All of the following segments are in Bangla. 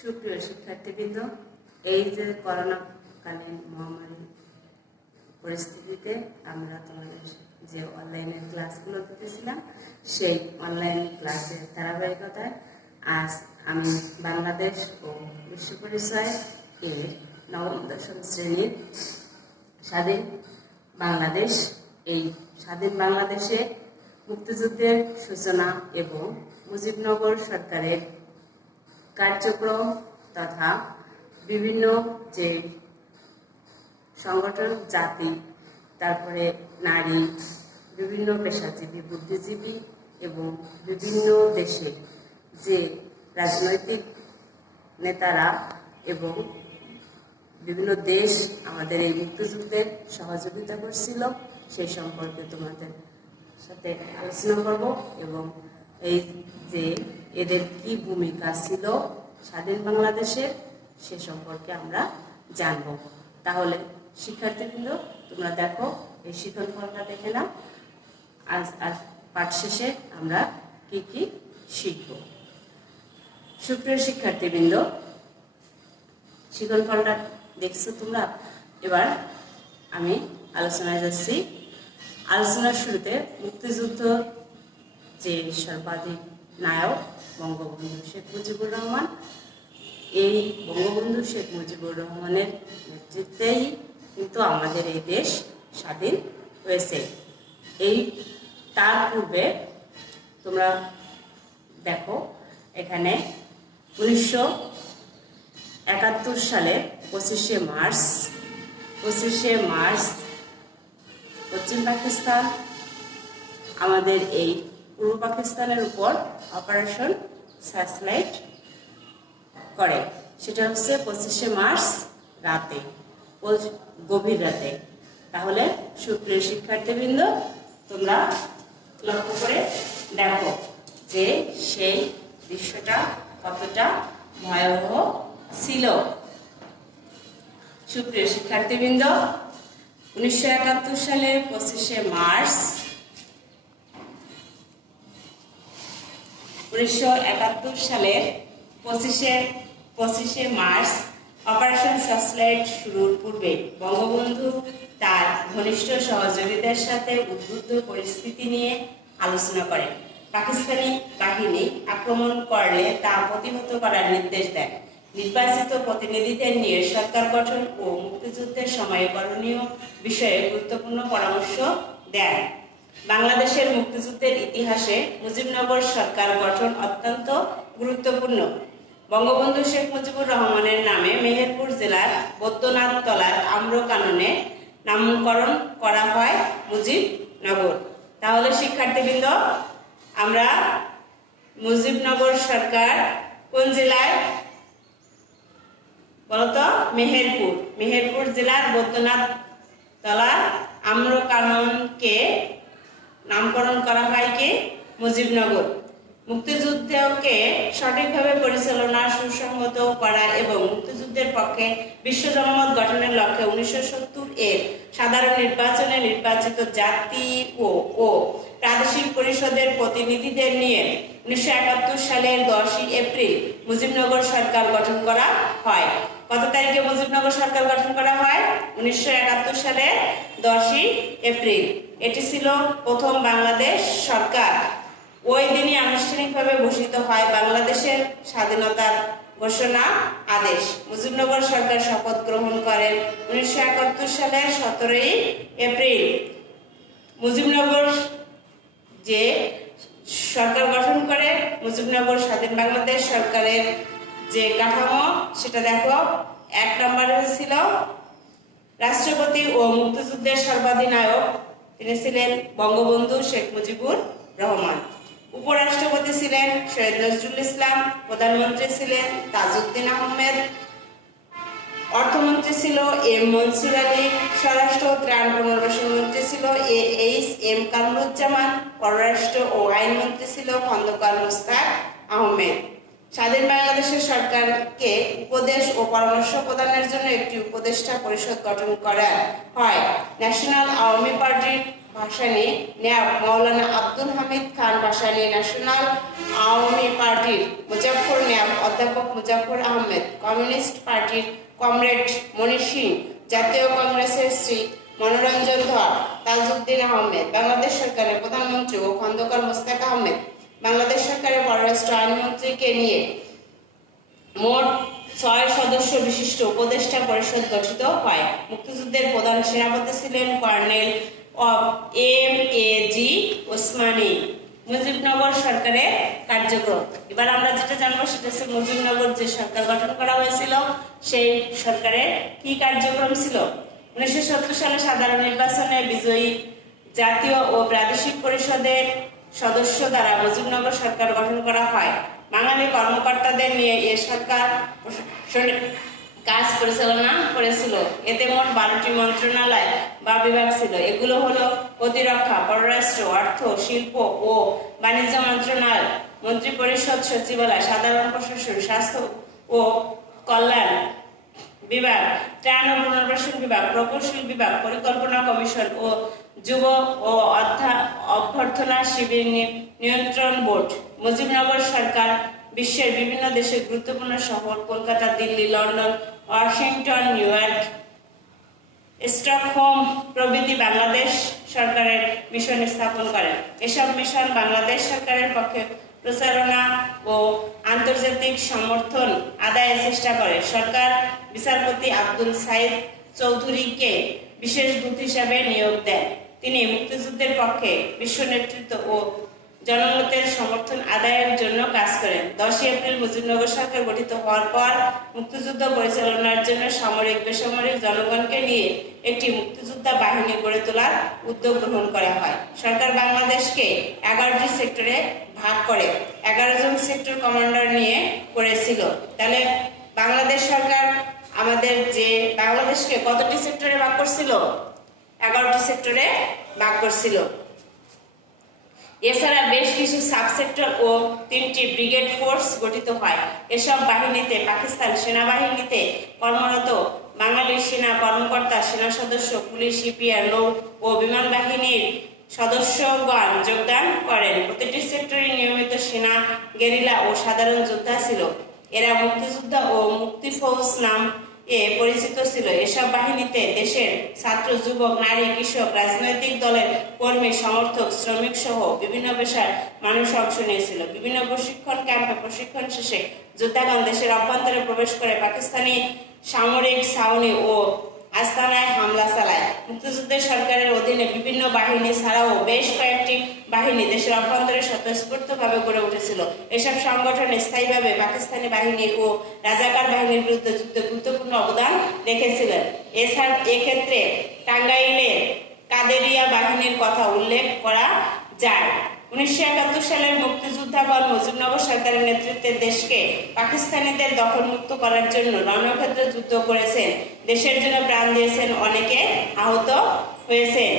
সুপ্রিয় শিক্ষার্থীবৃন্দ, এই যে করোনাকালীন মহামারী পরিস্থিতিতে আমরা তোমাদের যে অনলাইনে ক্লাসগুলো দিতেছিলাম, সেই অনলাইন ক্লাসের ধারাবাহিকতায় আজ আমি বাংলাদেশ ও বিশ্ব পরিচয় এর নবম দশম শ্রেণীর স্বাধীন বাংলাদেশ, এই স্বাধীন বাংলাদেশে মুক্তিযুদ্ধের সূচনা এবং মুজিবনগর সরকারের কার্যক্রম তথা বিভিন্ন যে সংগঠন, জাতি, তারপরে নারী, বিভিন্ন পেশাজীবী, বুদ্ধিজীবী এবং বিভিন্ন দেশে যে রাজনৈতিক নেতারা এবং বিভিন্ন দেশ আমাদের এই মুক্তিযুদ্ধে সহযোগিতা করছিল, সেই সম্পর্কে তোমাদের সাথে আলোচনা করব এবং এই যে এদের কি ভূমিকা ছিল স্বাধীন বাংলাদেশের সে সম্পর্কে আমরা জানব। তাহলে শিক্ষার্থীবৃন্দ, তোমরা দেখো এই শিখন ফলটা দেখে নাও। আজ পাঠ শেষে আমরা কি কি শিখব। সুপ্রিয় শিক্ষার্থীবৃন্দ, শিখন ফলটা দেখছো তোমরা। এবার আমি আলোচনায় যাচ্ছি। আলোচনার শুরুতে মুক্তিযুদ্ধ যে সর্বাধিক নায়ক বঙ্গবন্ধু শেখ মুজিবুর রহমান, এই বঙ্গবন্ধু শেখ মুজিবুর রহমানের নেতৃত্বেই কিন্তু আমাদের এই দেশ স্বাধীন হয়েছে। এই তার পূর্বে তোমরা দেখো, এখানে 1971 সালে 25শে মার্চ পশ্চিম পাকিস্তান আমাদের এই পূর্ব পাকিস্তানের উপর অপারেশন সার্চলাইট করে। সেটা হচ্ছে 25শে মার্চ রাতে, গভীর রাতে। তাহলে সুপ্রিয় শিক্ষার্থীবৃন্দ, তোমরা লক্ষ্য করে দেখো যে সেই দৃশ্যটা কতটা ভয়াবহ ছিল। সুপ্রিয় শিক্ষার্থীবৃন্দ, 1971 সালের 25শে মার্চ 1971 সালের 25শে মার্চ অপারেশন সার্চলাইট শুরুর পূর্বে বঙ্গবন্ধু তার ঘনিষ্ঠ সহযোগীদের সাথে উদ্বুদ্ধ পরিস্থিতি নিয়ে আলোচনা করেন। পাকিস্তানি বাহিনী আক্রমণ করলে তা প্রতিহত করার নির্দেশ দেন। নির্বাচিত প্রতিনিধিদের নিয়ে সরকার গঠন ও মুক্তিযুদ্ধের সময়ে করণীয় বিষয়ে গুরুত্বপূর্ণ পরামর্শ দেন। বাংলাদেশের মুক্তিযুদ্ধের ইতিহাসে মুজিবনগর সরকার গঠন অত্যন্ত গুরুত্বপূর্ণ। বঙ্গবন্ধু শেখ মুজিবুর রহমানের নামে মেহেরপুর জেলার বৈদ্যনাথ তলার আম্রকাননে নামকরণ করা হয় মুজিবনগর। তাহলে শিক্ষার্থীবৃন্দ, আমরা মুজিবনগর সরকার কোন জেলায় বলতো? মেহেরপুর জেলার বৈদ্যনাথ তলার আম্রকাননকে নামকরণ করা হয় কি? মুজিবনগর। মুক্তিযুদ্ধকে সঠিকভাবে পরিচালনা, সুসংহত করা এবং মুক্তিযুদ্ধের পক্ষে বিশ্ব জনমত গঠনের লক্ষ্যে 1970 এর সাধারণ নির্বাচনে নির্বাচিত জাতি ও প্রাদেশিক পরিষদের প্রতিনিধিদের নিয়ে 1971 সালের 10ই এপ্রিল মুজিবনগর সরকার গঠন করা হয়। কত তারিখে মুজিবনগর সরকার গঠন করা হয়? 1971 সালের 10ই এপ্রিল। এটি ছিল প্রথম বাংলাদেশ সরকার। ওই দিনই আনুষ্ঠানিকভাবে ঘোষিত হয় বাংলাদেশের স্বাধীনতার ঘোষণা আদেশ। মুজিবনগর সরকার শপথ গ্রহণ করেন 1971 সালের 17ই এপ্রিল। মুজিবনগর যে সরকার গঠন করে, মুজিবনগর স্বাধীন বাংলাদেশ সরকারের যে কাঠামো সেটা দেখো। 1 নম্বরে ছিল রাষ্ট্রপতি ও মুক্তিযুদ্ধের সর্বাধিনায়ক, তিনি ছিলেন বঙ্গবন্ধু শেখ মুজিবুর রহমান। উপরাষ্ট্রপতি ছিলেন সৈয়দ নজরুল ইসলাম, প্রধানমন্ত্রী ছিলেন তাজউদ্দিন আহমেদ, অর্থমন্ত্রী ছিল এম মনসুর আলী, স্বরাষ্ট্র ও ত্রাণ পুনর্বাসন মন্ত্রী ছিল এম কামরুজ্জামান, পররাষ্ট্র ও আইনমন্ত্রী ছিল খন্দকার মোস্তাক আহমেদ। স্বাধীন বাংলাদেশের সরকারকে উপদেশ ও পরামর্শ প্রদানের জন্য একটি উপদেষ্টা পরিষদ গঠন করা হয়। ন্যাশনাল আওয়ামী পার্টির ভাসানী, ন্যাপ মাওলানা আব্দুল হামিদ খান ভাসানী, ন্যাশনাল আওয়ামী পার্টির মুজাফফর ন্যাপ অধ্যাপক মুজাফফর আহমেদ, কমিউনিস্ট পার্টির কমরেড মনির সিং, জাতীয় কংগ্রেসের শ্রী মনোরঞ্জন ধর, তাজউদ্দিন আহমেদ, বাংলাদেশ সরকারের প্রধানমন্ত্রী ও খন্দকার মোস্তাক আহমেদ, বাংলাদেশ সরকারের পররাষ্ট্র আইনমন্ত্রীকে নিয়ে মোট 6 সদস্য বিশিষ্ট উপদেষ্টা পরিষদ গঠিত হয়। মুক্তিযুদ্ধের প্রধান সেনাপতি ছিলেন কর্নেল এম.এ.জি. ওসমানী। মুজিবনগর সরকারের কার্যক্রম, এবার আমরা যেটা জানবো সেটা হচ্ছে মুজিবনগর যে সরকার গঠন করা হয়েছিল সেই সরকারের কি কার্যক্রম ছিল। 1970 সালে সাধারণ নির্বাচনে বিজয়ী জাতীয় ও প্রাদেশিক পরিষদের সদস্য দ্বারা মুজিবনগর সরকার গঠন করা হয়। বাঙালি কর্মকর্তাদের নিয়ে এ সরকার কাজ পরিচালনা করেছিল। এতে মোট 12টি মন্ত্রণালয় বা বিভাগ ছিল। এগুলো হলো প্রতিরক্ষা, পররাষ্ট্র, অর্থ, শিল্প ও বাণিজ্য মন্ত্রণালয়, মন্ত্রিপরিষদ, সচিবালয়, সাধারণ প্রশাসন, স্বাস্থ্য ও কল্যাণ বিভাগ, ত্রাণ ও পুনর্বাসন বিভাগ, প্রকৌশল বিভাগ, পরিকল্পনা কমিশন ও যুব ও অভ্যর্থনা শিবির নিয়ন্ত্রণ বোর্ড। মুজিবনগর সরকার বিশ্বের বিভিন্ন দেশের গুরুত্বপূর্ণ শহর Kolkata, Delhi, London, Washington, new York, Stockholm প্রভৃতি বাংলাদেশ সরকারের মিশন স্থাপন করেন। এসব মিশন বাংলাদেশ সরকারের পক্ষে প্রচারণা ও আন্তর্জাতিক সমর্থন আদায়ের চেষ্টা করে। সরকার বিচারপতি আব্দুল সাইদ চৌধুরীকে বিশেষ দূত হিসাবে নিয়োগ দেন। তিনি মুক্তিযুদ্ধের পক্ষে বিশ্ব নেতৃত্ব ও জনমতের সমর্থন আদায়ের জন্য কাজ করেন। 10 এপ্রিল মুজিবনগর সরকার গঠিত হওয়ার পর মুক্তিযুদ্ধ পরিচালনার জন্য সামরিক বেসামরিক জনগণকে নিয়ে একটি মুক্তিযোদ্ধা বাহিনী গড়ে তোলার উদ্যোগ গ্রহণ করা হয়। সরকার বাংলাদেশকে 11টি সেক্টরে ভাগ করে 11 জন সেক্টর কমান্ডার নিয়ে করেছিল। তাহলে বাংলাদেশ সরকার আমাদের যে বাংলাদেশকে কতটি সেক্টরে ভাগ করছিল? 11টি সেক্টরে ভাগ করছিল। এছাড়া বেশ কিছু সাবসেক্টর ও 3টি ব্রিগেড ফোর্স গঠিত হয়। এসব বাহিনীতে পাকিস্তান সেনাবাহিনীতে কর্মরত বাঙালি সেনা কর্মকর্তা, সেনা সদস্য, পুলিশ, সিপিআর, নৌ ও বিমান বাহিনীর সদস্যগণ যোগদান করেন। প্রতিটি সেক্টরে নিয়মিত সেনা, গেরিলা ও সাধারণ যোদ্ধা ছিল। এরা মুক্তিযোদ্ধা ও মুক্তি ফৌজ নাম এ পরিচিত ছিল। এসব বাহিনীতে দেশের ছাত্র, যুবক, নারী, কৃষক, রাজনৈতিক দলের কর্মী, সমর্থক, শ্রমিক সহ বিভিন্ন পেশার মানুষ অংশ নিয়েছিল। বিভিন্ন প্রশিক্ষণ ক্যাম্পে প্রশিক্ষণ শেষে যোদ্ধাগণ দেশের অভ্যন্তরে প্রবেশ করে পাকিস্তানি সামরিক ছাউনি ও আস্তানায় হামলা চালায়। মুক্তিযুদ্ধের সরকারের অধীনে বিভিন্ন বাহিনী ছাড়াও বেশ কয়েকটি বাহিনী দেশের অভ্যন্তরে স্বতঃস্ফূর্তভাবে গড়ে উঠেছিল। এসব সংগঠন স্থায়ীভাবে পাকিস্তানি বাহিনী ও রাজাকার বাহিনীর বিরুদ্ধে যুদ্ধে গুরুত্বপূর্ণ অবদান রেখেছিলেন। এক্ষেত্রে টাঙ্গাইলের কাদেরিয়া বাহিনীর কথা উল্লেখ করা যায়। 1971 সালের মুক্তিযোদ্ধাগণ মুজিবনগর সরকারের নেতৃত্বে দেশকে পাকিস্তানিদের দখলমুক্ত করার জন্য রণক্ষেত্রে যুদ্ধ করেছেন। দেশের জন্য প্রাণ দিয়েছেন, অনেকে আহত হয়েছেন।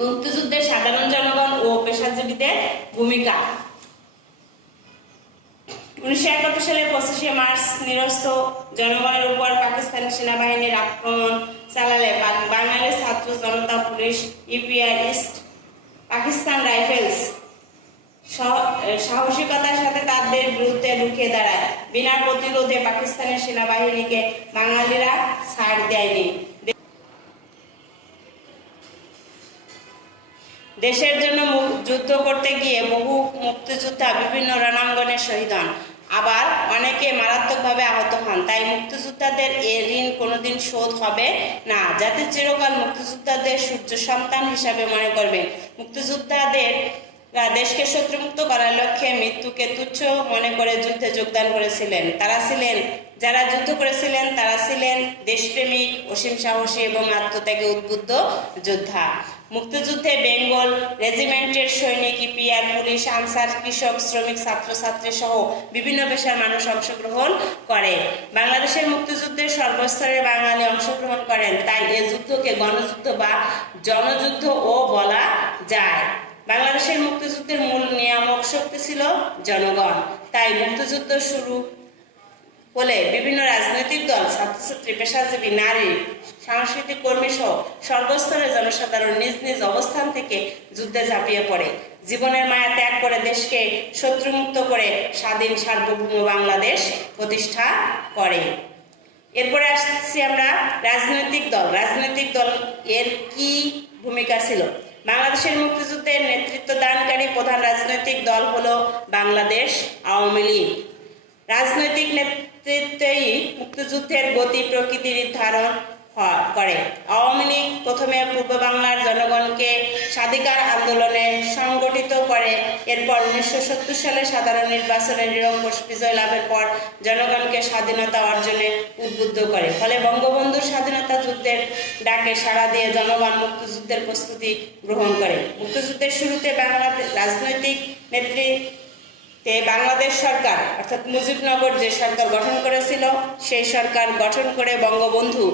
মুক্তিযুদ্ধে সাধারণ জনগণ ও পেশাজীবীদের ভূমিকা। 1971 সালের 25শে মার্চ নিরস্ত্র জনগণের উপর পাকিস্তানি সেনাবাহিনীর আক্রমণ চালালে বাঙালি ছাত্র জনতা, police, EPR, East Pakistan Rifles সাহসিকতার সাথে তাদের বিরুদ্ধে রুখে দাঁড়ায়। বিনা প্রতিরোধে পাকিস্তানের সেনাবাহিনীকে বাঙালিরা ছাড় দেয়নি। দেশের জন্য যুদ্ধ করতে গিয়ে বহু মুক্তিযোদ্ধা বিভিন্ন রণাঙ্গনে শহীদ হন, আবার অনেকে মারাত্মকভাবে আহত হন। তাই মুক্তিযোদ্ধাদের এ ঋণ কোনোদিন শোধ হবে না। জাতি চিরকাল মুক্তিযোদ্ধাদের সূর্য সন্তান হিসাবে মনে করবে। মুক্তিযোদ্ধাদের দেশকে শত্রুমুক্ত করার লক্ষ্যে মৃত্যুকে তুচ্ছ মনে করে যুদ্ধে যোগদান করেছিলেন। যারা যুদ্ধ করেছিলেন তারা ছিলেন দেশপ্রেমিক, অসীম সাহসী এবং আত্মত্যাগে উদ্বুদ্ধ যোদ্ধা। মুক্তিযুদ্ধে বেঙ্গল রেজিমেন্টের সৈনিক, ইপিআর, পুলিশ, আনসার, কৃষক, শ্রমিক, ছাত্রছাত্রী সহ বিভিন্ন পেশার মানুষ অংশগ্রহণ করে। বাংলাদেশের মুক্তিযুদ্ধে সর্বস্তরের বাঙালি অংশগ্রহণ করেন, তাই এ যুদ্ধকে গণযুদ্ধ বা জনযুদ্ধও বলা যায়। বাংলাদেশের মুক্তিযুদ্ধের মূল নিয়ামক শক্তি ছিল জনগণ। তাই মুক্তিযুদ্ধ শুরু ফলে বিভিন্ন রাজনৈতিক দল, ছাত্রছাত্রী, পেশাজীবী, নারী, সাংস্কৃতিক কর্মী সহ সর্বস্তরের জনসাধারণ নিজ নিজ অবস্থান থেকে যুদ্ধে ঝাঁপিয়ে পড়ে, জীবনের মায়া ত্যাগ করে দেশকে শত্রুমুক্ত করে স্বাধীন সার্বভৌম বাংলাদেশ প্রতিষ্ঠা করে। এরপরে আসছি আমরা রাজনৈতিক দল। রাজনৈতিক দল এর কি ভূমিকা ছিল? বাংলাদেশের মুক্তিযুদ্ধের নেতৃত্ব দানকারী প্রধান রাজনৈতিক দল হলো বাংলাদেশ আওয়ামী লীগ। রাজনৈতিক নেতৃত্বই মুক্তিযুদ্ধের গতি প্রকৃতি নির্ধারণ করে। আওয়ামী লীগ প্রথমে পূর্ব বাংলার জনগণকে স্বাধিকার আন্দোলনে সংগঠিত করে। এরপর 1970 সালে সাধারণ নির্বাচনে নিরঙ্কুশ বিজয় লাভের পর জনগণকে স্বাধীনতা অর্জনে উদ্বুদ্ধ করে। ফলে বঙ্গবন্ধুর স্বাধীনতা যুদ্ধের ডাকে সাড়া দিয়ে জনগণ মুক্তিযুদ্ধের প্রস্তুতি গ্রহণ করে। মুক্তিযুদ্ধের শুরুতে বাংলাদেশ রাজনৈতিক বাংলাদেশ সরকার অর্থাৎ মুজিবনগর যে সরকার গঠন করেছিল, সেই সরকার গঠন করে বঙ্গবন্ধু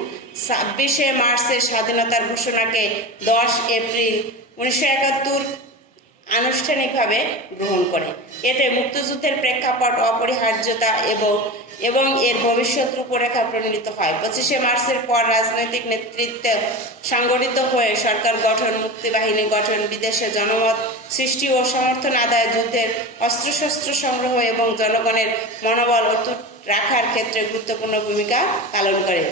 26শে মার্চের স্বাধীনতার ঘোষণাকে 10 এপ্রিল 1971 আনুষ্ঠানিকভাবে গ্রহণ করে। এতে মুক্তিযুদ্ধের প্রেক্ষাপট, অপরিহার্যতা এবং এর ভবিষ্যৎ রূপরেখা প্রণীত হয়। 25শে মার্চের পর রাজনৈতিক নেতৃত্ব সংগঠিত হয়ে সরকার গঠন, মুক্তিবাহিনী গঠন, বিদেশে জনমত সৃষ্টি ও সমর্থন আদায়, যুদ্ধের অস্ত্রশস্ত্র সংগ্রহ এবং জনগণের মনোবল অটুট রাখার ক্ষেত্রে গুরুত্বপূর্ণ ভূমিকা পালন করে।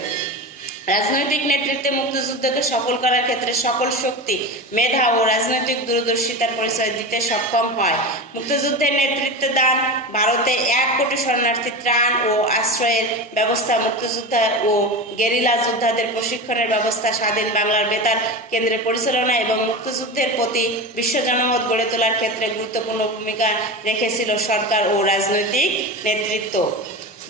রাজনৈতিক নেতৃত্বে মুক্তিযুদ্ধকে সফল করার ক্ষেত্রে সকল শক্তি, মেধা ও রাজনৈতিক দূরদর্শিতার পরিচয় দিতে সক্ষম হয়। মুক্তিযুদ্ধের নেতৃত্ব দান, ভারতে 1 কোটি শরণার্থী ত্রাণ ও আশ্রয়ের ব্যবস্থা, মুক্তিযোদ্ধা ও গেরিলা যোদ্ধাদের প্রশিক্ষণের ব্যবস্থা, স্বাধীন বাংলার বেতার কেন্দ্রের পরিচালনা এবং মুক্তিযুদ্ধের প্রতি বিশ্ব জনমত গড়ে তোলার ক্ষেত্রে গুরুত্বপূর্ণ ভূমিকা রেখেছিল সরকার ও রাজনৈতিক নেতৃত্ব।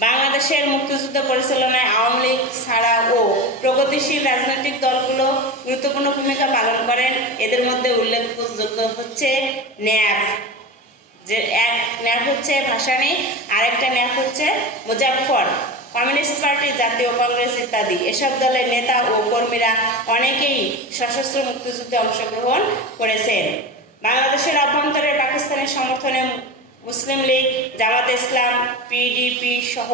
বাংলাদেশের মুক্তিযুদ্ধ পরিচালনায় আওয়ামী লীগ ছাড়াও প্রগতিশীল রাজনৈতিক দলগুলো গুরুত্বপূর্ণ ভূমিকা পালন করেন। এদের মধ্যে উল্লেখযোগ্য হচ্ছে ন্যাপ, যে এক ন্যাপ হচ্ছে ভাসানী, আরেকটা ন্যাপ হচ্ছে মুজাফফর, কমিউনিস্ট পার্টি, জাতীয় কংগ্রেস ইত্যাদি। এসব দলের নেতা ও কর্মীরা অনেকেই সশস্ত্র মুক্তিযুদ্ধে অংশগ্রহণ করেছেন। বাংলাদেশের অভ্যন্তরে পাকিস্তানের সমর্থনে মুসলিম লীগ, জামাতে ইসলাম, পিডিপি সহ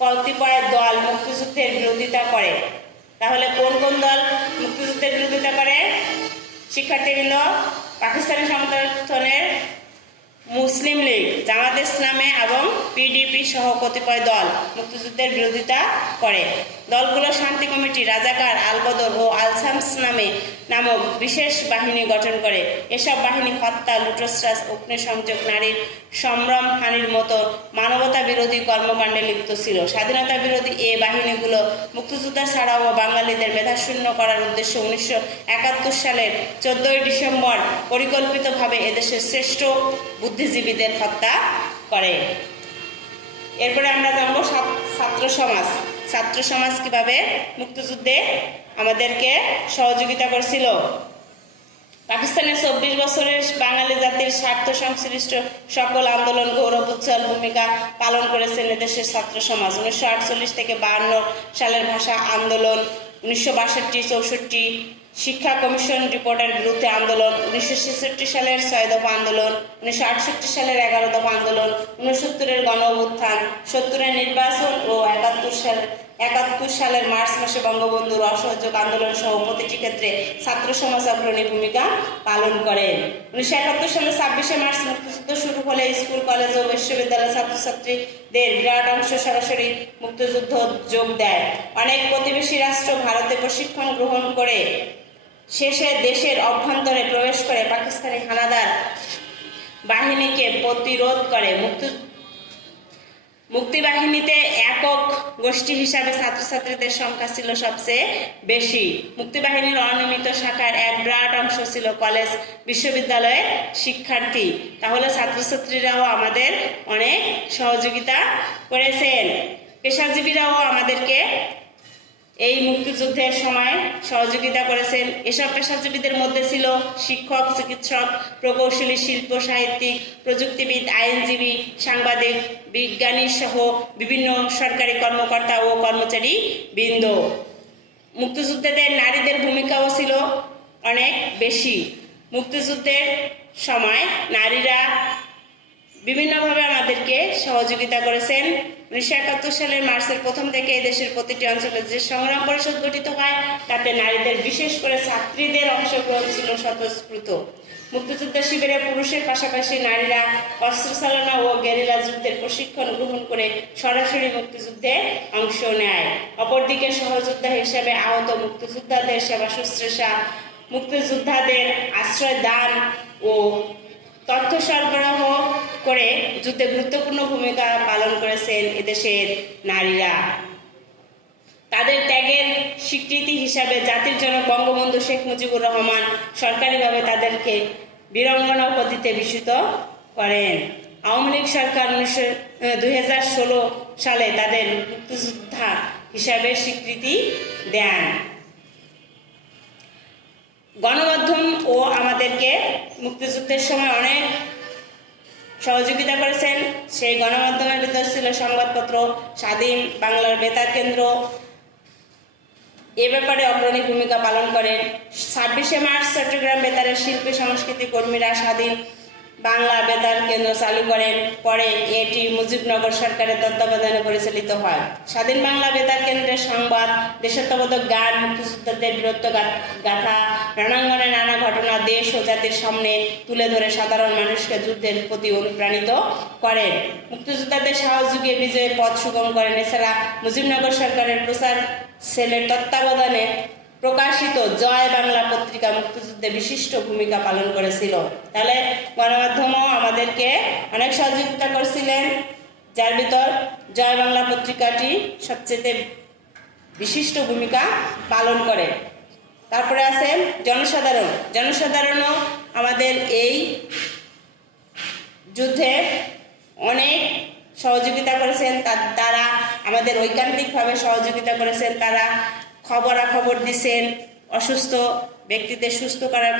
কতিপয় দল মুক্তিযুদ্ধের বিরোধিতা করে। তাহলে কোন কোন দল মুক্তিযুদ্ধের বিরোধিতা করে? শিক্ষার্থীবৃন্দ, পাকিস্তানের সমর্থনের মুসলিম লীগ, জামাতে ইসলামে এবং পিডিপি সহ কতিপয় দল মুক্তিযুদ্ধের বিরোধিতা করে। দলগুলো শান্তি কমিটি, রাজাকার, আলবদর ও আলসামস নামক বিশেষ বাহিনী গঠন করে। এসব বাহিনী হত্যা, লুটতরাজ, অগ্নিসংযোগ, নারীর সম্ভ্রম হানির মতো মানবতা বিরোধী কর্মকাণ্ডে লিপ্ত ছিল। স্বাধীনতা বিরোধী এ বাহিনীগুলো মুক্তিযোদ্ধা ছাড়াও বাঙালিদের মেধাশূন্য করার উদ্দেশ্যে 1971 সালের 14 ডিসেম্বর পরিকল্পিতভাবে এদেশের শ্রেষ্ঠ বুদ্ধিজীবীদের হত্যা করে। এরপরে আমরা জানবো ছাত্র সমাজ। ছাত্র সমাজ কিভাবে মুক্তিযুদ্ধে আমাদেরকে সহযোগিতা করেছিল। পাকিস্তানের 24 বছরের বাঙালি জাতির স্বার্থ সংশ্লিষ্ট সকল আন্দোলন গৌরব উজ্জ্বল ভূমিকা পালন করেছেন এদেশের ছাত্র সমাজ। 1948 থেকে 52 সালের ভাষা আন্দোলন, 1962-64 শিক্ষা কমিশন রিপোর্টের বিরুদ্ধে আন্দোলন, 1966 সালের 6 দফা আন্দোলন, 1968 সালের 11 দফা আন্দোলন, 69-এর গণ অভ্যুত্থান, 70-এর নির্বাচন ও 71 সালের মার্চ মাসে বঙ্গবন্ধুর অসহযোগ আন্দোলন সহ প্রতিটি ক্ষেত্রে ছাত্র সমাজ অগ্রণী ভূমিকা পালন করে। 1971 সালে 26শে মার্চ মুক্তিযুদ্ধ শুরু হলে স্কুল, কলেজ ও বিশ্ববিদ্যালয়ের ছাত্রছাত্রীদের বিরাট অংশ সরাসরি মুক্তিযুদ্ধ যোগ দেয়। অনেক প্রতিবেশী রাষ্ট্র ভারতে প্রশিক্ষণ গ্রহণ করে শেষে দেশের অভ্যন্তরে প্রবেশ করে পাকিস্তানি হানাদার বাহিনীকে প্রতিরোধ করে। মুক্তিবাহিনীতে একক গোষ্ঠী হিসাবে ছাত্রছাত্রীদের সংখ্যা ছিল সবচেয়ে বেশি। মুক্তিবাহিনীর অনিয়মিত শাখার এক বিরাট অংশ ছিল কলেজ, বিশ্ববিদ্যালয়ের শিক্ষার্থী। তাহলে ছাত্রছাত্রীরাও আমাদের অনেক সহযোগিতা করেছেন। পেশাজীবীরাও আমাদেরকে এই মুক্তিযুদ্ধের সময় সহযোগিতা করেছেন। এসব পেশাজীবীদের মধ্যে ছিল শিক্ষক, চিকিৎসক, প্রকৌশলী, শিল্প সাহিত্যিক, প্রযুক্তিবিদ, আইনজীবী, সাংবাদিক, বিজ্ঞানী সহ বিভিন্ন সরকারি কর্মকর্তা ও কর্মচারী বৃন্দ। মুক্তিযুদ্ধের নারীদের ভূমিকাও ছিল অনেক বেশি। মুক্তিযুদ্ধের সময় নারীরা বিভিন্নভাবে আমাদেরকে সহযোগিতা করেছেন। 1971 সালের মার্চের প্রথম থেকে এই দেশের প্রতিটি অঞ্চলে যে সংগ্রাম পরিষদ গঠিত হয় তাতে নারীদের বিশেষ করে ছাত্রীদের অংশগ্রহণ ছিল স্বতঃস্ফূর্ত। মুক্তিযুদ্ধ শিবিরে পুরুষের পাশাপাশি নারীরা অস্ত্র চালনা ও গেরিলা যুদ্ধের প্রশিক্ষণ গ্রহণ করে সরাসরি মুক্তিযুদ্ধে অংশ নেয়। অপরদিকে সহযোদ্ধা হিসেবে আহত মুক্তিযোদ্ধাদের সেবা শুশ্রূষা, মুক্তিযোদ্ধাদের আশ্রয় দান ও তথ্য সরবরাহ করে যুদ্ধে গুরুত্বপূর্ণ ভূমিকা পালন করেছেন এদেশের নারীরা। তাদের ত্যাগের স্বীকৃতি হিসাবে জাতির জনক বঙ্গবন্ধু শেখ মুজিবুর রহমান সরকারিভাবে তাদেরকে বীরাঙ্গনা উপাধিতে ভূষিত করেন। আওয়ামী লীগ সরকার 2016 সালে তাদের মুক্তিযোদ্ধা হিসাবে স্বীকৃতি দেন। গণমাধ্যম ও আমাদেরকে মুক্তিযুদ্ধের সময় অনেক সহযোগিতা করেছেন। সেই গণমাধ্যমের ভিতর ছিল সংবাদপত্র স্বাধীন বাংলার বেতার কেন্দ্র, এ ব্যাপারে অগ্রণী ভূমিকা পালন করেন। 26শে মার্চ চট্টগ্রাম বেতারের শিল্পী সংস্কৃতি কর্মীরা স্বাধীন বাংলা বেতার কেন্দ্র চালু করেন। পরে এটি মুজিবনগর সরকারের তত্ত্বাবধানে পরিচালিত হয়। স্বাধীন বাংলা বেতার কেন্দ্রের সংবাদ, দেশাত্মবোধক গান, মুক্তিযোদ্ধাদের বীরত্ব গাথা, রণাঙ্গনের নানা ঘটনা দেশ ও জাতির সামনে তুলে ধরে সাধারণ মানুষকে যুদ্ধের প্রতি অনুপ্রাণিত করেন। মুক্তিযোদ্ধাদের সাহস যুগিয়ে বিজয়ের পথ সুগম করেন। এছাড়া মুজিবনগর সরকারের প্রচার সেলের তত্ত্বাবধানে প্রকাশিত জয় বাংলা পত্রিকা মুক্তিযুদ্ধে বিশিষ্ট ভূমিকা পালন করেছিল। তাহলে গণমাধ্যমও আমাদেরকে অনেক সহযোগিতা করেছিলেন, যার ভিতর জয় বাংলা পত্রিকাটি সবচেয়ে বিশিষ্ট ভূমিকা পালন করে। তারপরে আছে জনসাধারণও আমাদের এই যুদ্ধে অনেক সহযোগিতা করেছেন। তারা আমাদের ঐকান্তিকভাবে সহযোগিতা করেছেন। তারা খবরাখবর দিচ্ছেন, অসুস্থ ব্যক্তিদের সুস্থ করার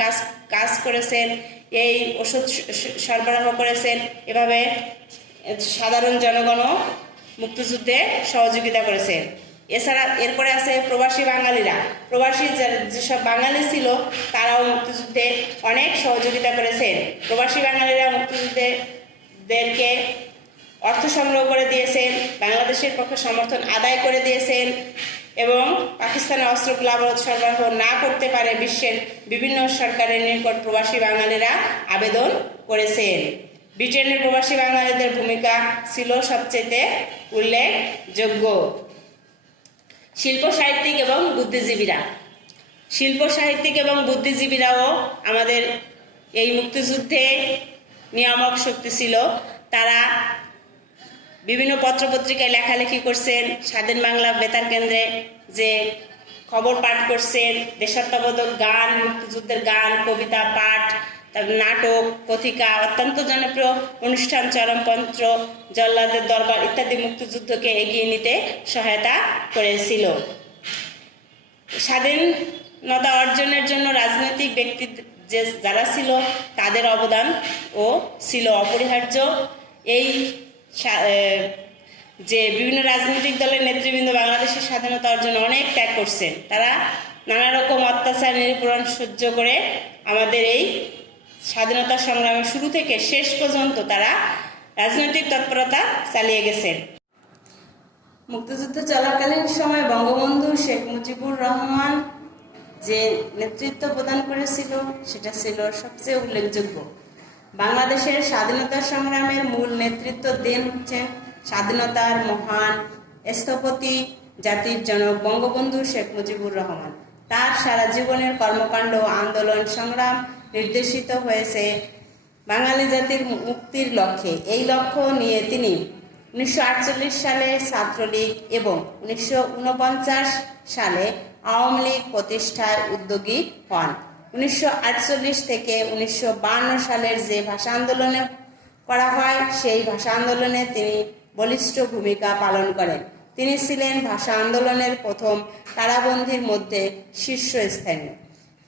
কাজ করেছেন, এই ওষুধ সরবরাহ করেছেন। এভাবে সাধারণ জনগণও মুক্তিযুদ্ধে সহযোগিতা করেছেন। এছাড়া এরপরে আছে প্রবাসী বাঙালিরা। প্রবাসী যেসব বাঙালি ছিল তারাও মুক্তিযুদ্ধে অনেক সহযোগিতা করেছেন। প্রবাসী বাঙালিরা মুক্তিযুদ্ধেরকে অর্থ সংগ্রহ করে দিয়েছেন, বাংলাদেশের পক্ষে সমর্থন আদায় করে দিয়েছেন এবং পাকিস্তানে অস্ত্রগুলো অবরোধ সরবরাহ না করতে পারে বিশ্বের বিভিন্ন সরকারের নিকট প্রবাসী বাঙালিরা আবেদন করেছেন। ব্রিটেনের প্রবাসী বাঙালিদের ভূমিকা ছিল সবচেয়ে উল্লেখযোগ্য। শিল্প সাহিত্যিক এবং বুদ্ধিজীবীরাও আমাদের এই মুক্তিযুদ্ধে নিয়ামক শক্তি ছিল। তারা বিভিন্ন পত্রপত্রিকায় লেখালেখি করছেন, স্বাধীন বাংলা বেতার কেন্দ্রে যে খবর পাঠ করছেন, দেশাত্মবোধক গান, মুক্তিযুদ্ধের গান, কবিতা পাঠ, নাটক, কথিকা, অত্যন্ত জনপ্রিয় অনুষ্ঠান, চরমপত্র, জল্লাদের দরবার ইত্যাদি মুক্তিযুদ্ধকে এগিয়ে নিতে সহায়তা করেছিল। স্বাধীনতা অর্জনের জন্য রাজনৈতিক ব্যক্তি যারা ছিল তাদের অবদান ও ছিল অপরিহার্য। এই যে বিভিন্ন রাজনৈতিক দলের নেতৃবৃন্দ বাংলাদেশের স্বাধীনতা অর্জনে অনেক ত্যাগ করছেন। তারা নানা রকম অত্যাচার নিপীড়ন সহ্য করে আমাদের এই স্বাধীনতা সংগ্রামের শুরু থেকে শেষ পর্যন্ত তারা রাজনৈতিক তৎপরতা চালিয়ে গেছেন। মুক্তিযুদ্ধ চলাকালীন সময় বঙ্গবন্ধু শেখ মুজিবুর রহমান যে নেতৃত্ব প্রদান করেছিল সেটা ছিল সবচেয়ে উল্লেখযোগ্য। বাংলাদেশের স্বাধীনতা সংগ্রামের মূল নেতৃত্ব দেন হচ্ছেন স্বাধীনতার মহান স্থপতি জাতির জনক বঙ্গবন্ধু শেখ মুজিবুর রহমান। তার সারা জীবনের কর্মকাণ্ড, আন্দোলন, সংগ্রাম নির্দেশিত হয়েছে বাঙালি জাতির মুক্তির লক্ষ্যে। এই লক্ষ্য নিয়ে তিনি 1948 সালে ছাত্রলীগ এবং 1949 সালে আওয়ামী লীগ প্রতিষ্ঠার উদ্যোগী হন। 1948 থেকে 1952 সালের যে ভাষা আন্দোলন করা হয় সেই ভাষা আন্দোলনে তিনি বলিষ্ঠ ভূমিকা পালন করেন। তিনি ছিলেন ভাষা আন্দোলনের প্রথম কারাবন্দীর মধ্যে শীর্ষস্থানীয়।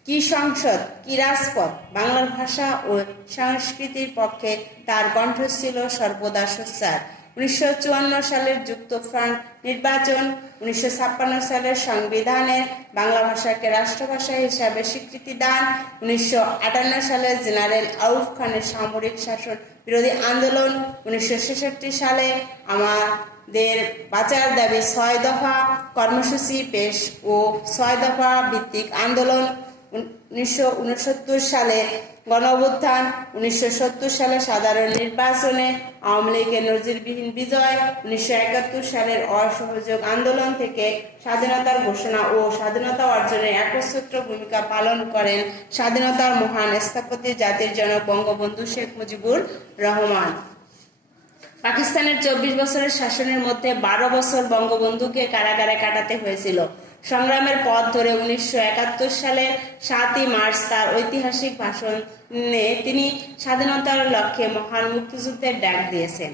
কি সংসদ, কি রাজপথ, বাংলার ভাষা ও সংস্কৃতির পক্ষে তার কণ্ঠ ছিল সর্বদা সোচ্চার। 1954 সালের যুক্তফ্রন্ট নির্বাচন, 1956 সালের সংবিধানে বাংলা ভাষাকে রাষ্ট্রভাষা হিসাবে স্বীকৃতি দান, 1958 সালে জেনারেল আউফ খানের সামরিক শাসন বিরোধী আন্দোলন, 1966 সালে আমাদের বাঁচার দাবি 6 দফা কর্মসূচি পেশ ও 6 দফা ভিত্তিক আন্দোলন, 1969 সালে গণঅভ্যুত্থান, 1970 সালে সাধারণ নির্বাচনে আওয়ামী লীগের নজিরবিহীন বিজয়, 1971 সালের অসহযোগ আন্দোলন থেকে স্বাধীনতার ঘোষণা ও স্বাধীনতা অর্জনে একচ্ছত্র ভূমিকা পালন করেন স্বাধীনতার মহান স্থপতি জাতির জনক বঙ্গবন্ধু শেখ মুজিবুর রহমান। পাকিস্তানের 24 বছরের শাসনের মধ্যে 12 বছর বঙ্গবন্ধুকে কারাগারে কাটাতে হয়েছিল। সংগ্রামের পথ ধরে 1971 সালের 7ই মার্চ তার ঐতিহাসিক ভাষণে তিনি স্বাধীনতার লক্ষ্যে মহান মুক্তিযুদ্ধের ডাক দিয়েছেন।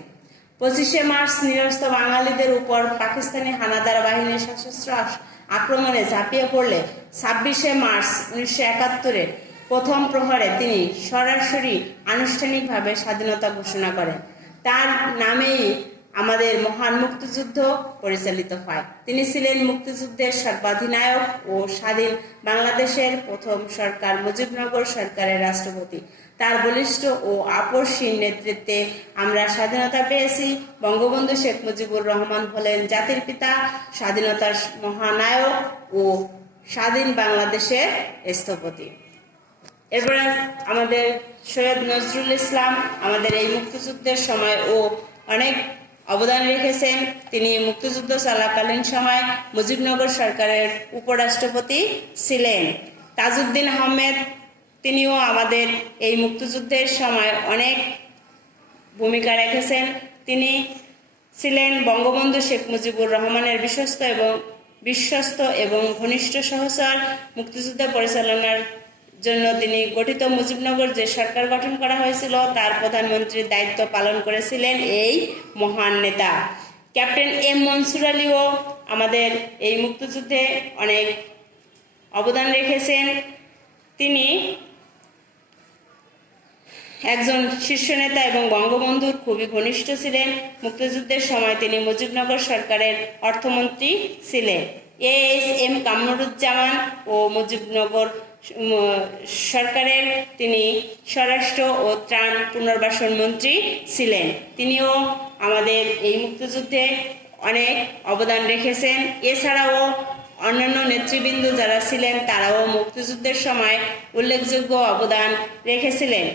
25শে মার্চ নিরস্ত্র বাঙালিদের উপর পাকিস্তানি হানাদার বাহিনীর সশস্ত্র আক্রমণে ঝাঁপিয়ে পড়লে 26শে মার্চ 1971 প্রথম প্রহরে তিনি সরাসরি আনুষ্ঠানিকভাবে স্বাধীনতা ঘোষণা করেন। তার নামেই আমাদের মহান মুক্তিযুদ্ধ পরিচালিত হয়। তিনি ছিলেন মুক্তিযুদ্ধের সর্বাধিনায়ক ও স্বাধীন বাংলাদেশের প্রথম সরকার মুজিবনগর সরকারের রাষ্ট্রপতি। তার বলিষ্ঠ ও আপসহীন নেতৃত্বে আমরা স্বাধীনতা পেয়েছি। বঙ্গবন্ধু শেখ মুজিবুর রহমান হলেন জাতির পিতা, স্বাধীনতার মহানায়ক ও স্বাধীন বাংলাদেশের স্থপতি। এরপরে আমাদের সৈয়দ নজরুল ইসলাম আমাদের এই মুক্তিযুদ্ধের সময় ও অনেক অবদান রেখেছেন। তিনি মুক্তিযুদ্ধ চলাকালীন সময় মুজিবনগর সরকারের উপরাষ্ট্রপতি ছিলেন। তাজউদ্দিন আহমেদ তিনিও আমাদের এই মুক্তিযুদ্ধের সময় অনেক ভূমিকা রেখেছেন। তিনি ছিলেন বঙ্গবন্ধু শেখ মুজিবুর রহমানের বিশ্বস্ত এবং ঘনিষ্ঠ সহচর। মুক্তিযুদ্ধ পরিচালনার জন্য তিনি গঠিত মুজিবনগর যে সরকার গঠন করা হয়েছিল তার প্রধানমন্ত্রীর দায়িত্ব পালন করেছিলেন এই মহান নেতা। ক্যাপ্টেন এম মনসুর আলীও আমাদের এই মুক্তিযুদ্ধে অনেক অবদান রেখেছেন। তিনি একজন শীর্ষ নেতা এবং বঙ্গবন্ধুর খুবই ঘনিষ্ঠ ছিলেন। মুক্তিযুদ্ধের সময় তিনি মুজিবনগর সরকারের অর্থমন্ত্রী ছিলেন। এএস.এম কামরুজ্জামান ও মুজিবনগর সরকারের তিনি স্বরাষ্ট্র ও ত্রাণ পুনর্বাসন মন্ত্রী ছিলেন। তিনিও আমাদের এই মুক্তিযুদ্ধে অনেক অবদান রেখেছেন। এছাড়াও অন্যান্য নেতৃবৃন্দ যারা ছিলেন তারাও মুক্তিযুদ্ধের সময় উল্লেখযোগ্য অবদান রেখেছিলেন।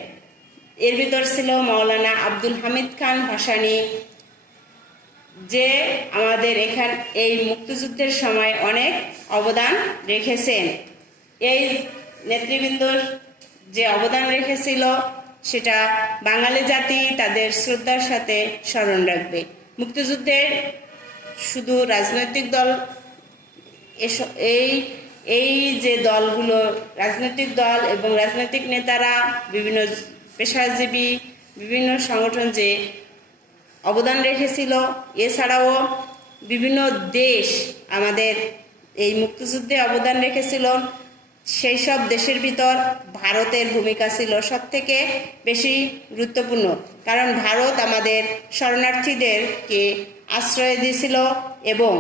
এর ভিতর ছিল মাওলানা আব্দুল হামিদ খান ভাসানী, যে আমাদের এই মুক্তিযুদ্ধের সময় অনেক অবদান রেখেছেন। এই নেতৃবৃন্দর যে অবদান রেখেছিল সেটা বাঙালি জাতি তাদের শ্রদ্ধার সাথে স্মরণ রাখবে। মুক্তিযুদ্ধের শুধু রাজনৈতিক দল এই যে দলগুলো রাজনৈতিক দল এবং রাজনৈতিক নেতারা বিভিন্ন পেশাজীবী বিভিন্ন সংগঠন যে অবদান রেখেছিল, এছাড়াও বিভিন্ন দেশ আমাদের এই মুক্তিযুদ্ধে অবদান রেখেছিল। সেই সব দেশের ভিতর ভারতের ভূমিকা ছিল সবথেকে বেশি গুরুত্বপূর্ণ, কারণ ভারত আমাদের শরণার্থীদেরকে আশ্রয় দিয়েছিল এবং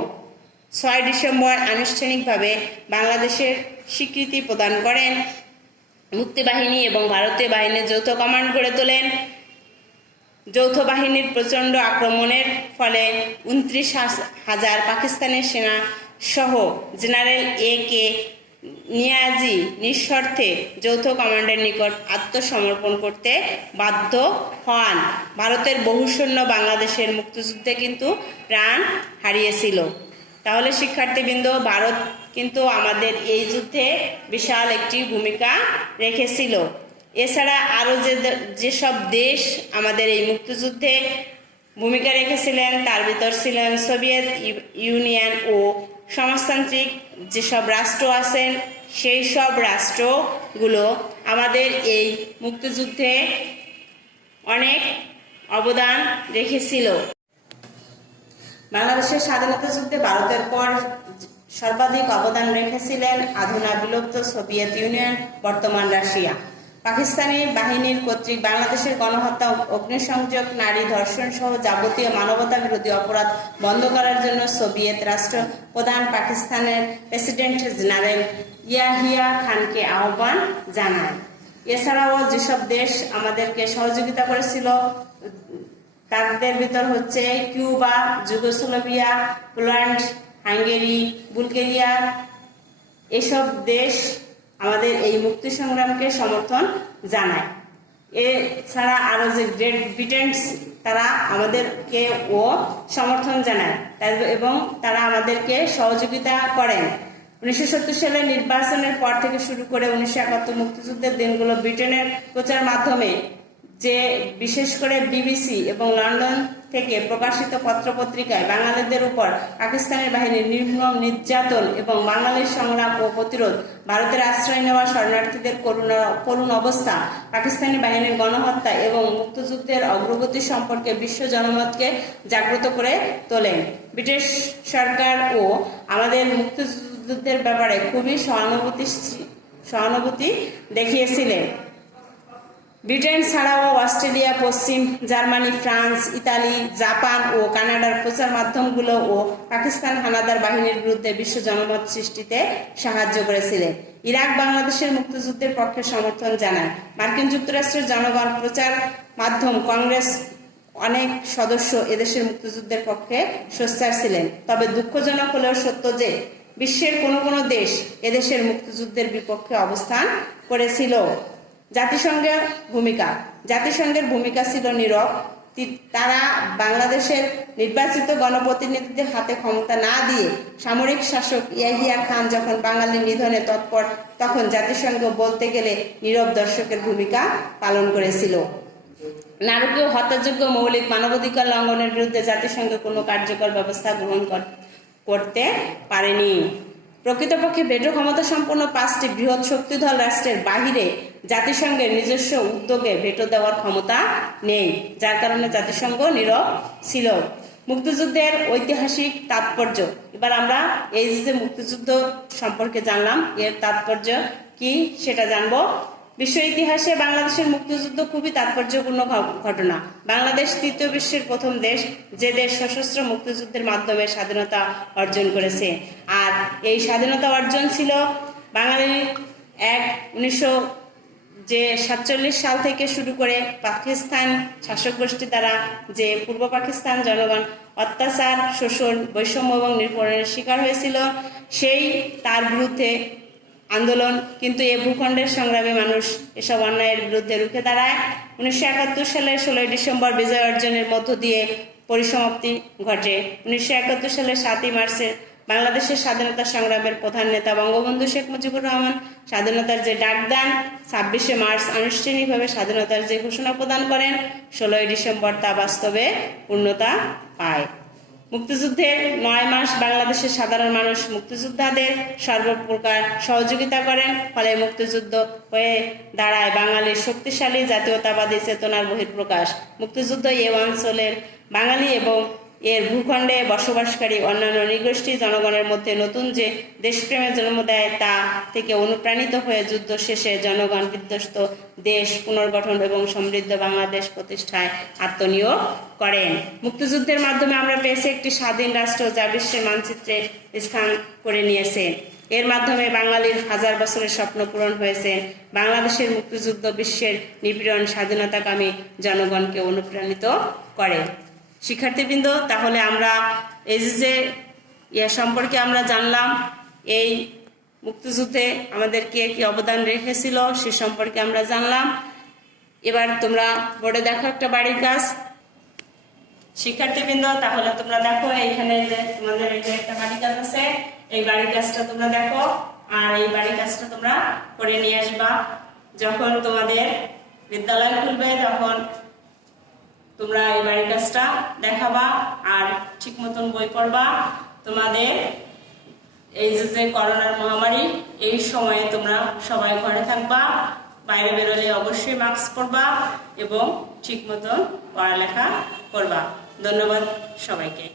6 ডিসেম্বর আনুষ্ঠানিকভাবে বাংলাদেশের স্বীকৃতি প্রদান করেন। মুক্তিবাহিনী এবং ভারতীয় বাহিনীর যৌথ কমান্ড গড়ে তোলেন। যৌথ বাহিনীর প্রচণ্ড আক্রমণের ফলে 29,000 পাকিস্তানের সেনা সহ জেনারেল A.K. নিয়াজি নিঃশর্তে যৌথ কমান্ডের নিকট আত্মসমর্পণ করতে বাধ্য হন। ভারতের বহু সৈন্য বাংলাদেশের মুক্তিযুদ্ধে কিন্তু প্রাণ হারিয়েছিল। তাহলে শিক্ষার্থীবৃন্দ, ভারত কিন্তু আমাদের এই যুদ্ধে বিশাল একটি ভূমিকা রেখেছিল। এছাড়া আরও যেসব দেশ আমাদের এই মুক্তিযুদ্ধে ভূমিকা রেখেছিলেন তার ভিতর ছিলেন সোভিয়েত ইউনিয়ন ও সমাজতান্ত্রিক যেসব রাষ্ট্র আছেন সেই সব রাষ্ট্রগুলো আমাদের এই মুক্তিযুদ্ধে অনেক অবদান রেখেছিল। বাংলাদেশের স্বাধীনতা যুদ্ধে ভারতের পর সর্বাধিক অবদান রেখেছিলেন আধুনা বিলুপ্ত সোভিয়েত ইউনিয়ন, বর্তমান রাশিয়া। পাকিস্তানি বাহিনীর কর্তৃক বাংলাদেশের গণহত্যা, অগ্নিসংযোগ, নারী ধর্ষণ সহ যাবতীয় মানবতা বিরোধী অপরাধ বন্ধ করার জন্য সোভিয়েত রাষ্ট্রপ্রধান পাকিস্তানের প্রেসিডেন্ট জেনারেল ইয়াহিয়া খানকে আহ্বান জানায়। এছাড়াও যেসব দেশ আমাদেরকে সহযোগিতা করেছিল তাদের ভিতর হচ্ছে Cuba, Yugoslavia, Poland, Hungary, Bulgaria. এসব দেশ আমাদের এই মুক্তি সংগ্রামকে সমর্থন জানায়। এছাড়া আরো যে গ্রেট ব্রিটেন, তারা আমাদেরকে সমর্থন জানায় এবং তারা আমাদেরকে সহযোগিতা করেন। 1970 সালের নির্বাচনের পর থেকে শুরু করে 1971 মুক্তিযুদ্ধের দিনগুলো ব্রিটেনের প্রচার মাধ্যমে যে বিশেষ করে বিবিসি এবং লন্ডন থেকে প্রকাশিত পত্রপত্রিকায় বাঙালিদের উপর পাকিস্তানের বাহিনীর নির্মম নির্যাতন এবং বাঙালির সংগ্রাম ও প্রতিরোধ, ভারতের আশ্রয় নেওয়া শরণার্থীদের করুণ অবস্থা, পাকিস্তানি বাহিনীর গণহত্যা এবং মুক্তিযুদ্ধের অগ্রগতি সম্পর্কে বিশ্ব জনমতকে জাগ্রত করে তোলেন। ব্রিটিশ সরকার ও আমাদের মুক্তিযুদ্ধের ব্যাপারে খুবই সহানুভূতি দেখিয়েছিলেন। ব্রিটেন ছাড়াও অস্ট্রেলিয়া, পশ্চিম জার্মানি, ফ্রান্স, ইতালি, জাপান ও কানাডার প্রচার মাধ্যমগুলো ও পাকিস্তান হানাদার বাহিনীর বিরুদ্ধে বিশ্ব জনমত সৃষ্টিতে সাহায্য করেছিলেন। ইরাক বাংলাদেশের মুক্তিযুদ্ধের পক্ষে সমর্থন জানায়। মার্কিন যুক্তরাষ্ট্রের জনগণ, প্রচার মাধ্যম, কংগ্রেস অনেক সদস্য এদেশের মুক্তিযুদ্ধের পক্ষে সোচ্চার ছিলেন। তবে দুঃখজনক হলেও সত্য যে বিশ্বের কোনো দেশ এদেশের মুক্তিযুদ্ধের বিপক্ষে অবস্থান করেছিল। জাতিসংঘের ভূমিকা ছিল নীরব। তারা বাংলাদেশের নির্বাচিত গণপ্রতিনিধিদের হাতে ক্ষমতা না দিয়ে সামরিক শাসক ইয়াহিয়া খান যখন বাঙালির নিধনে তৎপর, তখন জাতিসংঘ বলতে গেলে নীরব দর্শকের ভূমিকা পালন করেছিল। নারকীয় হত্যাযোগ্য মৌলিক মানবাধিকার লঙ্ঘনের বিরুদ্ধে জাতিসংঘ কোনো কার্যকর ব্যবস্থা গ্রহণ করতে পারেনি। প্রকৃতপক্ষে ভেটো ক্ষমতা সম্পন্ন 5টি বৃহৎ শক্তিধর রাষ্ট্রের বাহিরে জাতিসংঘের নিজস্ব উদ্যোগে ভেটো দেওয়ার ক্ষমতা নেই, যার কারণে জাতিসংঘ নীরব ছিল। মুক্তিযুদ্ধের ঐতিহাসিক তাৎপর্য। এবার আমরা এই যে মুক্তিযুদ্ধ সম্পর্কে জানলাম, এর তাৎপর্য কি সেটা জানবো। বিশ্ব ইতিহাসে বাংলাদেশের মুক্তিযুদ্ধ খুবই তাৎপর্যপূর্ণ ঘটনা। বাংলাদেশ তৃতীয় বিশ্বের প্রথম দেশ যে দেশ সশস্ত্র মুক্তিযুদ্ধের মাধ্যমে স্বাধীনতা অর্জন করেছে। আর এই স্বাধীনতা অর্জন ছিল বাঙালির 1947 সাল থেকে শুরু করে পাকিস্তান শাসক গোষ্ঠী দ্বারা যে পূর্ব পাকিস্তান জনগণ অত্যাচার, শোষণ, বৈষম্য এবং নির্যাতনের শিকার হয়েছিল, সেই তার বিরুদ্ধে আন্দোলন। কিন্তু এ ভূখণ্ডের সংগ্রামী মানুষ এসব অন্যায়ের বিরুদ্ধে রুখে দাঁড়ায়। 1971 সালের 16 ডিসেম্বর বিজয় অর্জনের মধ্য দিয়ে পরিসমাপ্তি ঘটে। 1971 সালের 7 মার্চে বাংলাদেশের স্বাধীনতা সংগ্রামের প্রধান নেতা বঙ্গবন্ধু শেখ মুজিবুর রহমান স্বাধীনতার যে ডাক দেন, 26 মার্চ আনুষ্ঠানিকভাবে স্বাধীনতার যে ঘোষণা প্রদান করেন, 16 ডিসেম্বর তা বাস্তবে পূর্ণতা পায়। মুক্তিযুদ্ধের 9 মাস বাংলাদেশের সাধারণ মানুষ মুক্তিযোদ্ধাদের সর্বপ্রকার সহযোগিতা করেন। ফলে মুক্তিযুদ্ধ হয়ে দাঁড়ায় বাঙালির শক্তিশালী জাতীয়তাবাদী চেতনার বহিঃপ্রকাশ। মুক্তিযুদ্ধ এ অঞ্চলের বাঙালি এবং এর ভূখণ্ডে বসবাসকারী অন্যান্য নৃগোষ্ঠী জনগণের মধ্যে নতুন যে দেশপ্রেমের জন্ম দেয়, তা থেকে অনুপ্রাণিত হয়ে যুদ্ধ শেষে জনগণ বিধ্বস্ত দেশ পুনর্গঠন এবং সমৃদ্ধ বাংলাদেশ প্রতিষ্ঠায় আত্মনিয়োগ করেন। মুক্তিযুদ্ধের মাধ্যমে আমরা পেয়েছি একটি স্বাধীন রাষ্ট্র যা বিশ্বের মানচিত্রে স্থান করে নিয়েছে। এর মাধ্যমে বাঙালির 1000 বছরের স্বপ্ন পূরণ হয়েছে। বাংলাদেশের মুক্তিযুদ্ধ বিশ্বের নিপীড়ন স্বাধীনতাকামী জনগণকে অনুপ্রাণিত করে। শিক্ষার্থীবৃন্দ, তাহলে আমরা এই যে সম্পর্কে আমরা জানলাম, এই মুক্তিযুদ্ধে আমাদের কে কি অবদান রেখেছিল সে সম্পর্কে আমরা জানলাম। এবার তোমরা বোর্ডে দেখো একটা বাড়ির কাজ। শিক্ষার্থীবৃন্দ, তাহলে তোমরা দেখো এইখানে যে তোমাদের এই যে একটা বাড়ির কাজ আছে, এই বাড়ির কাজটা তোমরা দেখো আর এই বাড়ির কাজটা তোমরা করে নিয়ে আসবা। যখন তোমাদের বিদ্যালয় খুলবে তখন তোমরা এই বাড়ির কাজটা দেখাবা আর ঠিক মতন বই পড়বা। তোমাদের এই যে করোনার মহামারী, এই সময়ে তোমরা সবাই ঘরে থাকবা, বাইরে বেরোলে অবশ্যই মাস্ক পরবা এবং ঠিক মতন পড়ালেখা করবা। ধন্যবাদ সবাইকে।